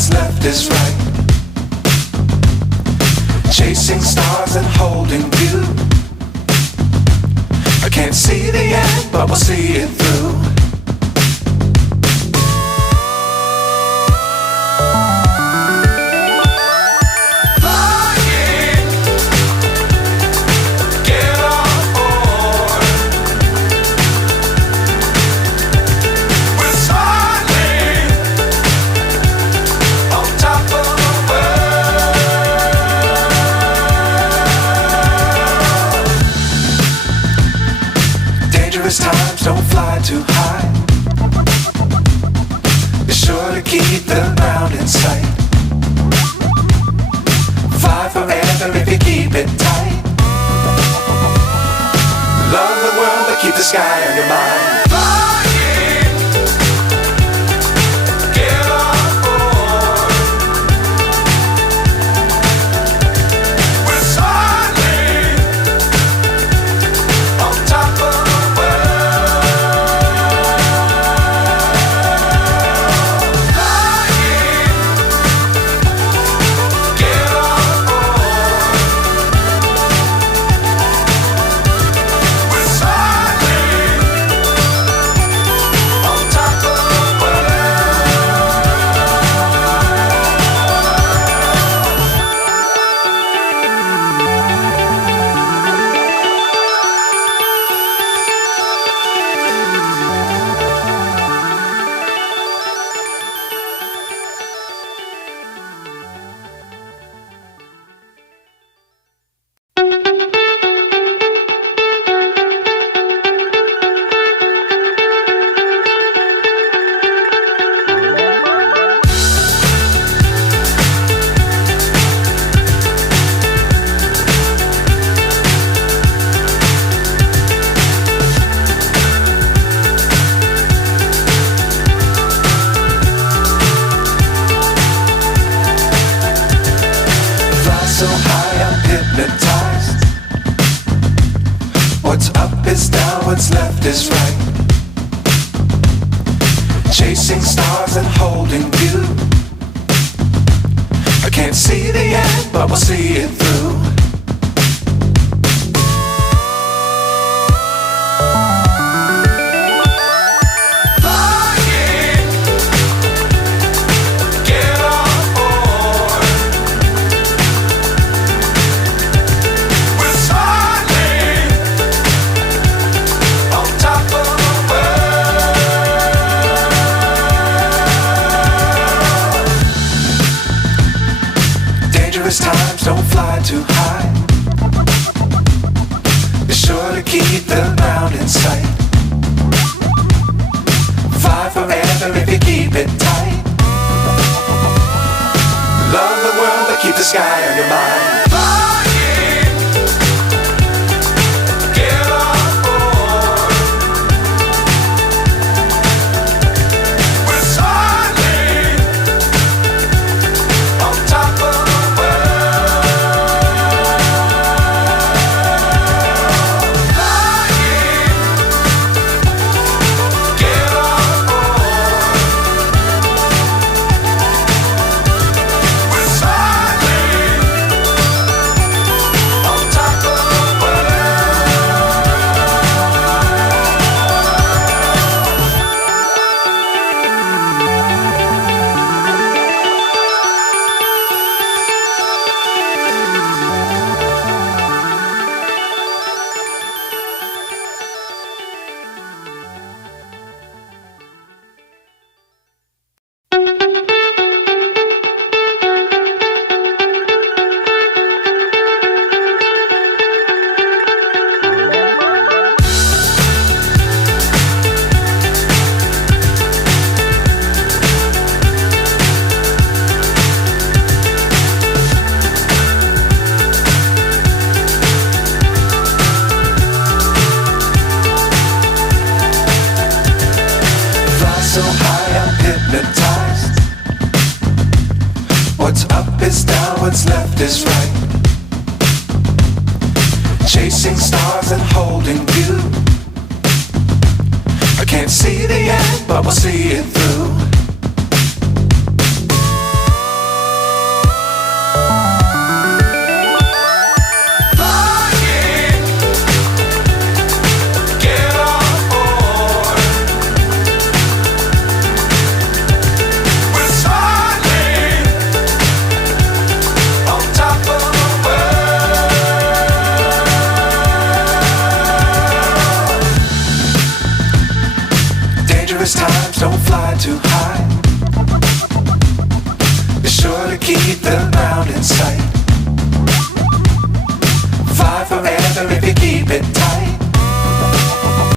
what's left is right. Chasing stars and holding you. I can't see the end, but we'll see it through. Times don't fly too high. Be sure to keep the ground in sight. Fly forever if you keep it tight. Love the world but keep the sky on your mind. So high I'm hypnotized. What's up is down, what's left is right. Chasing stars and holding you. I can't see the end, but we'll see it through. Times don't fly too high. Be sure to keep the ground in sight. Fly forever if you keep it tight. Love the world but keep the sky on your mind. So high I'm hypnotized. What's up is down, what's left is right. Chasing stars and holding you. I can't see the end, but we'll see it through. Sometimes don't fly too high. Be sure to keep the ground in sight. Fly forever if you keep it tight.